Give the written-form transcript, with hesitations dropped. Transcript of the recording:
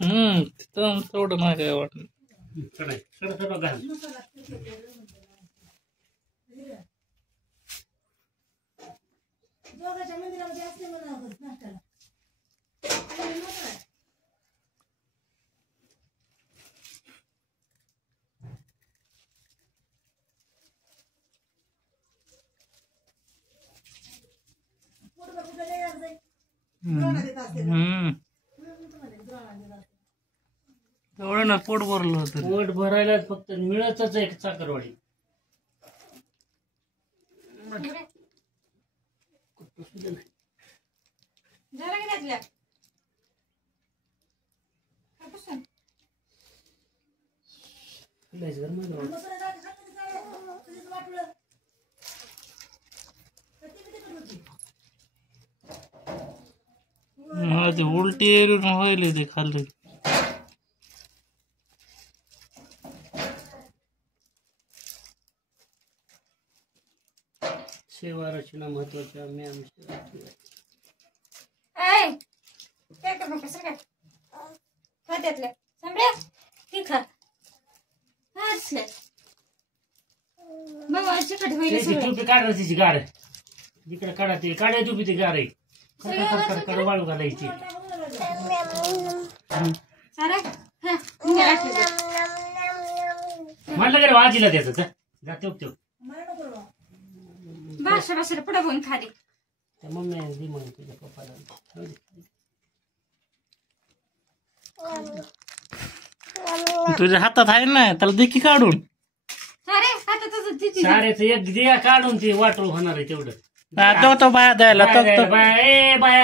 तिथं तेवढं नाही काय वाटत. चढाय चढ चढ घाल. तेवढं ना पोट भरलं होतं. पोट भरायला फक्त मिळतच एक चाकरवाडी. मला ते उलटी एरून व्हायले ते खाल्ले. सेवा रचना महत्वाच्या मॅम. टोपी काढ तिची गाड इकडे काढा ते काढाय टोपी ती गाड आहे वाळू घालायची. म्हटलं का आजीला द्यायचं का जाते तो भाषा भाषेला पुढे बघून खाली मम्मी दे मग तुझ्या पप्पाला. तुझ्या हातात आहे ना त्याला देखी काढून. सारेच एक दिया काढून ते वाटू होणार आहे तेवढं. तो बाया द्यायला बाया